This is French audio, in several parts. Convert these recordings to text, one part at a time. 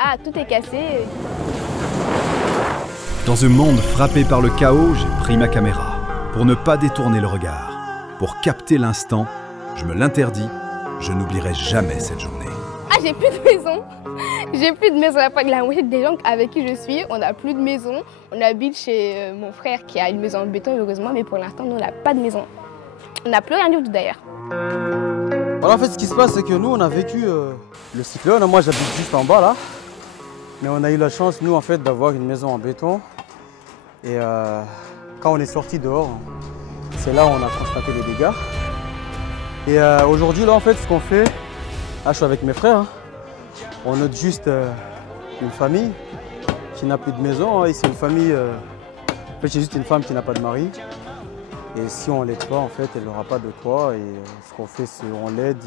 Ah, tout est cassé. Dans un monde frappé par le chaos, j'ai pris ma caméra pour ne pas détourner le regard. Pour capter l'instant, je me l'interdis, je n'oublierai jamais cette journée. Ah, j'ai plus de maison. J'ai plus de maison. La moitié des gens avec qui je suis, on n'a plus de maison. On habite chez mon frère qui a une maison en béton, heureusement, mais pour l'instant, nous, on n'a pas de maison. On n'a plus rien du tout d'ailleurs. Voilà, en fait, ce qui se passe, c'est que nous, on a vécu le cyclone. Moi, j'habite juste en bas, là. Mais on a eu la chance, nous, en fait, d'avoir une maison en béton. Et quand on est sorti dehors, c'est là où on a constaté les dégâts. Et aujourd'hui, là, en fait, ce qu'on fait, là, je suis avec mes frères. Hein. On note juste une famille qui n'a plus de maison. Hein. C'est une famille, en fait, c'est juste une femme qui n'a pas de mari. Et si on ne l'aide pas, en fait, elle n'aura pas de toit. Et ce qu'on fait, c'est qu'on l'aide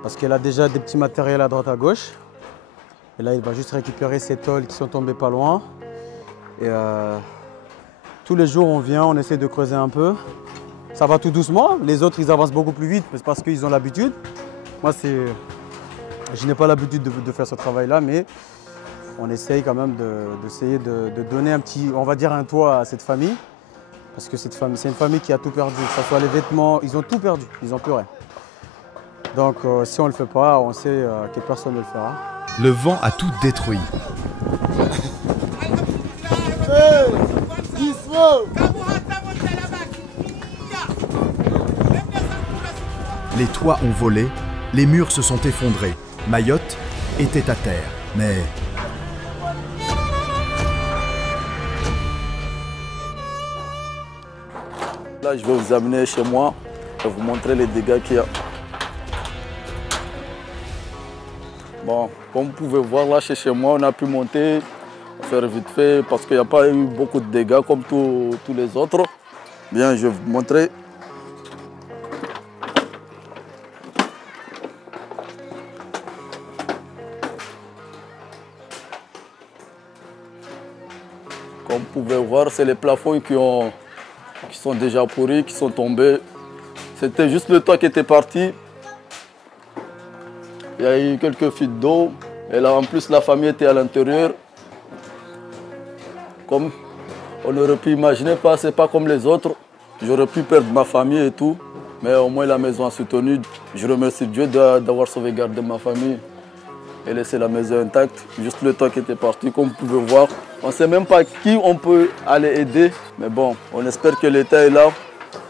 parce qu'elle a déjà des petits matériels à droite à gauche. Et là, il va juste récupérer ses tôles qui sont tombées pas loin. Et tous les jours, on vient, on essaie de creuser un peu. Ça va tout doucement. Les autres, ils avancent beaucoup plus vite parce qu'ils ont l'habitude. Moi, je n'ai pas l'habitude de faire ce travail-là, mais on essaye quand même de donner un petit, on va dire, un toit à cette famille. Parce que c'est une famille qui a tout perdu, que ce soit les vêtements, ils ont tout perdu, ils n'ont plus rien. Donc si on ne le fait pas, on sait que personne ne le fera. Le vent a tout détruit. Les toits ont volé, les murs se sont effondrés. Mayotte était à terre, mais... Là, je vais vous amener chez moi et vous montrer les dégâts qu'il y a. Bon, comme vous pouvez voir là chez moi, on a pu monter, faire vite fait parce qu'il n'y a pas eu beaucoup de dégâts comme tous les autres. Bien, je vais vous montrer. Comme vous pouvez voir, c'est les plafonds qui sont déjà pourris, qui sont tombés. C'était juste le toit qui était parti. Il y a eu quelques fuites d'eau. Et là, en plus, la famille était à l'intérieur. Comme on aurait pu imaginer, c'est pas comme les autres. J'aurais pu perdre ma famille et tout. Mais au moins, la maison a soutenu. Je remercie Dieu d'avoir sauvegardé ma famille et laissé la maison intacte. Juste le toit qui était parti, comme vous pouvez voir. On ne sait même pas qui on peut aller aider. Mais bon, on espère que l'État est là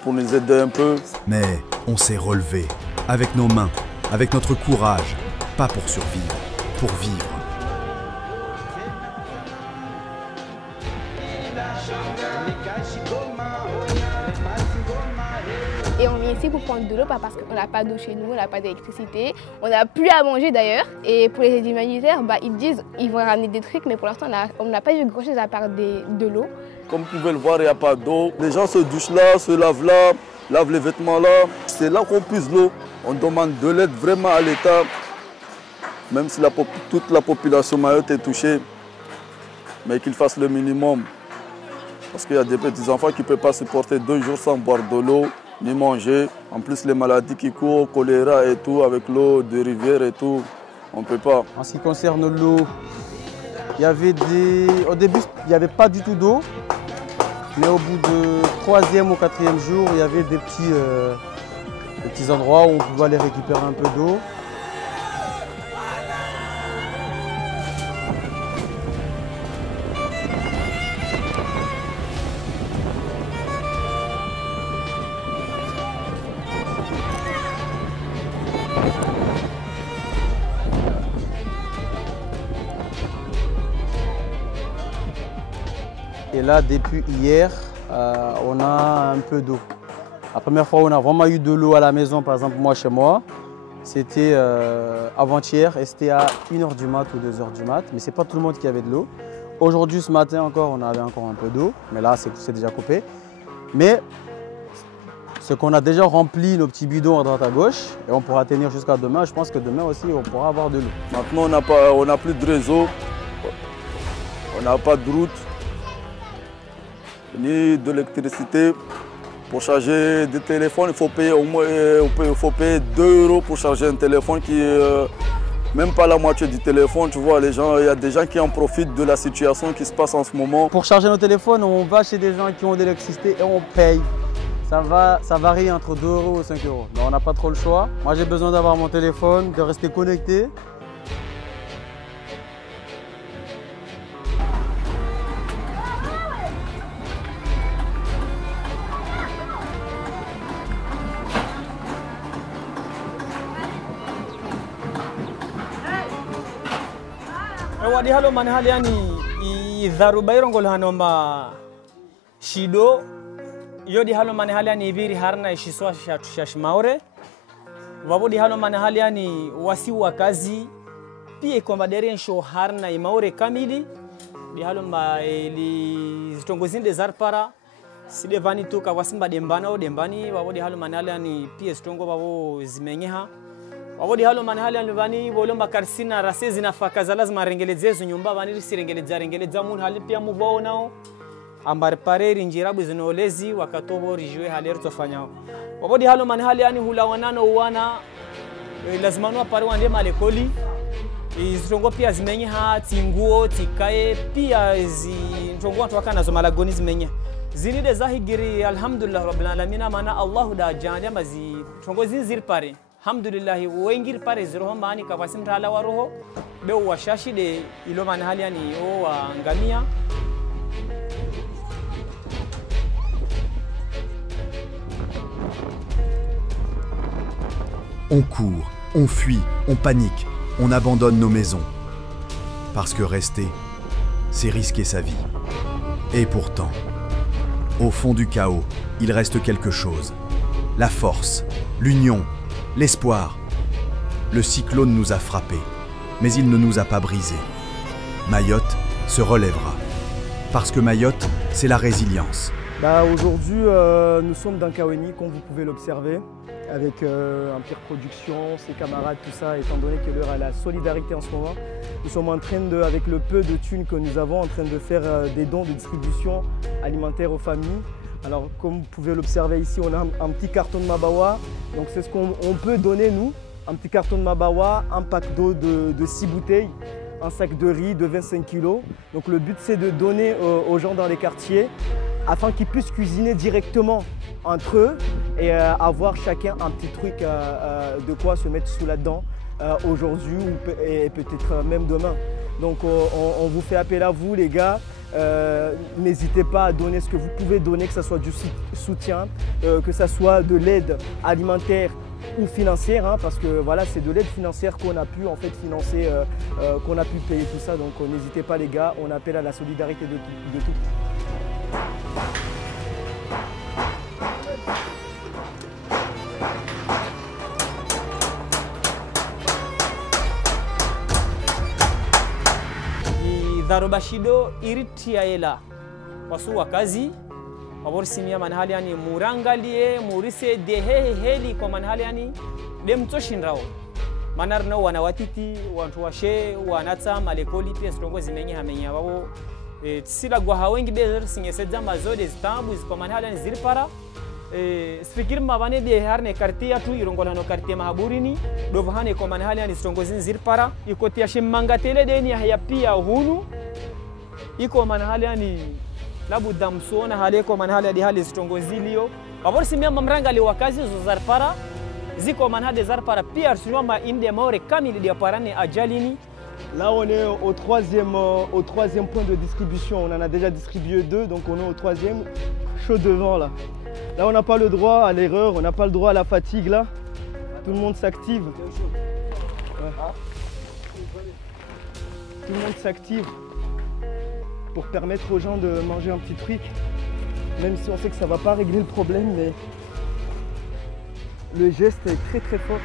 pour nous aider un peu. Mais on s'est relevé, avec nos mains, avec notre courage. Pas pour survivre, pour vivre. Et on vient ici pour prendre de l'eau, pas parce qu'on n'a pas d'eau chez nous, on n'a pas d'électricité, on n'a plus à manger d'ailleurs. Et pour les aides humanitaires, ils disent qu'ils vont ramener des trucs, mais pour l'instant, on n'a pas eu grand chose à part de l'eau. Comme vous pouvez le voir, il n'y a pas d'eau. Les gens se douchent là, se lavent là, lavent les vêtements là. C'est là qu'on puise l'eau. On demande de l'aide vraiment à l'État, même si toute la population mayotte est touchée, mais qu'ils fassent le minimum. Parce qu'il y a des petits-enfants qui ne peuvent pas supporter 2 jours sans boire de l'eau, ni manger. En plus, les maladies qui courent, choléra et tout, avec l'eau de rivière et tout, on ne peut pas. En ce qui concerne l'eau, au début, il n'y avait pas du tout d'eau. Mais au bout du 3e ou 4e jour, il y avait des petits endroits où on pouvait aller récupérer un peu d'eau. Et là, depuis hier, on a un peu d'eau. La première fois où on a vraiment eu de l'eau à la maison, par exemple moi chez moi, c'était avant-hier et c'était à 1h du mat ou 2h du mat. Mais ce n'est pas tout le monde qui avait de l'eau. Aujourd'hui, ce matin encore, on avait encore un peu d'eau. Mais là, c'est déjà coupé. Mais ce qu'on a déjà rempli nos petits bidons à droite à gauche et on pourra tenir jusqu'à demain. Je pense que demain aussi, on pourra avoir de l'eau. Maintenant, on n'a plus de réseau, on n'a pas de route, ni d'électricité. Pour charger des téléphones, il faut payer au moins 2 € pour charger un téléphone qui même pas la moitié du téléphone, tu vois, les gens, il y a des gens qui en profitent de la situation qui se passe en ce moment. Pour charger nos téléphones, on va chez des gens qui ont de l'électricité et on paye. Ça varie entre 2 € et 5 €. Donc on n'a pas trop le choix. Moi j'ai besoin d'avoir mon téléphone, de rester connecté. Wadi halo man hali yani idharuba irongol hanomba shido yodi halo man hali yani ibiri harna ishiswa shashmaure wabodi halo man hali yani wasi wakazi pia kwamba derensho harna imaure kamili di halo ma ili zitongozinde zarpara sidevani tuka wasimba dembana o dembani wabodi halo man hali yani pia zitongo babo zimenyeha wabodi halo man hali alivani bolomba karsina rasezi na fakaza lazima rengelezezo nyumba bani sirengeleza mun hali pia mubao nao ambar pareri njirabu zinolezi wakatobo rijwe hali rutofanyao wabodi halo man hali yani hulawanano uwana lazima no pare wande malekoli izitongo pia zimenye ha tinguo tikae pia ntongo watu wakana zo malagoni zimenye zinide zahigiri alhamdulillah rabbil alamin mana allah da janja mazi tongo zinzir pare alhamdulillah wengir pare ziro mani kawasim tala waroho be washashi de ilo man hali yani o ngamia. On court, on fuit, on panique, on abandonne nos maisons. Parce que rester, c'est risquer sa vie. Et pourtant, au fond du chaos, il reste quelque chose. La force, l'union, l'espoir. Le cyclone nous a frappés, mais il ne nous a pas brisés. Mayotte se relèvera. Parce que Mayotte, c'est la résilience. Aujourd'hui, nous sommes dans Kaweni, comme vous pouvez l'observer, avec Empire Production, ses camarades, tout ça, étant donné que l'heure à la solidarité en ce moment. Nous sommes en train de, avec le peu de thunes que nous avons, en train de faire des dons de distribution alimentaire aux familles. Alors, comme vous pouvez l'observer ici, on a un petit carton de Mabawa. Donc, c'est ce qu'on peut donner, nous. Un petit carton de Mabawa, un pack d'eau de 6 bouteilles, un sac de riz de 25 kg. Donc, le but, c'est de donner aux gens dans les quartiers afin qu'ils puissent cuisiner directement entre eux et avoir chacun un petit truc de quoi se mettre sous la dent aujourd'hui et peut-être même demain. Donc on vous fait appel à vous les gars, n'hésitez pas à donner ce que vous pouvez donner, que ce soit du soutien, que ce soit de l'aide alimentaire ou financière, hein, parce que voilà, c'est de l'aide financière qu'on a pu en fait financer, qu'on a pu payer tout ça. Donc n'hésitez pas les gars, on appelle à la solidarité de tout. Dharuba shido iritia ela wasu wakazi waborsimia manhali yani murangalie murise heli kwa manhali yani demtoshinrao manar no wanawatiti wantu washe wanatsa malekoli pia stongo zimenye hamenya wao sila gwa hawengi bezer singeseza mazode zitambu kwa manhali yani zilipara fikir mabane de harne kartia tu irongolano kartia mahaburini dovhane kwa manhali yani stongo zilipara ikotia shimangatele deni ya pia hunu iko manhali yani labda msona haleko manhali hadi hali zitongozilio waborsi miamba mrangali wakazi zarpara ziko manhali zarpara pia sunoma inde more kamili dia parane ajalini. Là on est au troisième point de distribution, on en a déjà distribué 2, donc on est au 3e, chaud devant là. Là on n'a pas le droit à l'erreur, on n'a pas le droit à la fatigue là, tout le monde s'active. Ouais. Tout le monde s'active pour permettre aux gens de manger un petit truc, même si on sait que ça ne va pas régler le problème, mais le geste est très très fort.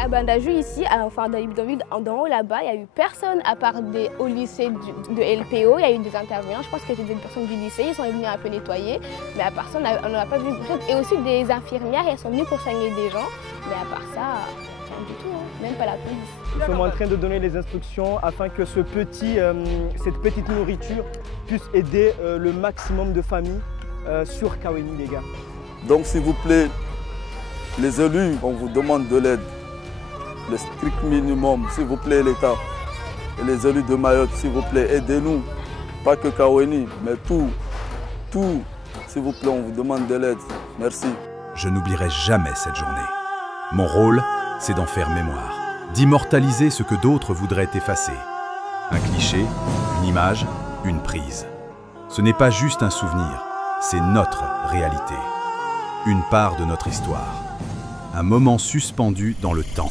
À Bandajou ici, enfin dans les bidonvilles d'en haut là-bas, il n'y a eu personne à part au lycée de LPO, il y a eu des intervenants, je pense que c'était des personnes du lycée, ils sont venus un peu nettoyer, mais à part ça, on n'a pas vu personne. Et aussi des infirmières, elles sont venues pour soigner des gens, mais à part ça, rien du tout, hein, même pas la police. Nous sommes en train de donner les instructions afin que cette petite nourriture puisse aider le maximum de familles sur Kaweni les gars. Donc s'il vous plaît, les élus, on vous demande de l'aide. le strict minimum, s'il vous plaît, l'État. Et les élus de Mayotte, s'il vous plaît, aidez-nous. Pas que Kaweni, mais tout. S'il vous plaît, on vous demande de l'aide. Merci. Je n'oublierai jamais cette journée. Mon rôle, c'est d'en faire mémoire, d'immortaliser ce que d'autres voudraient effacer. Un cliché, une image, une prise. Ce n'est pas juste un souvenir, c'est notre réalité. Une part de notre histoire. Un moment suspendu dans le temps.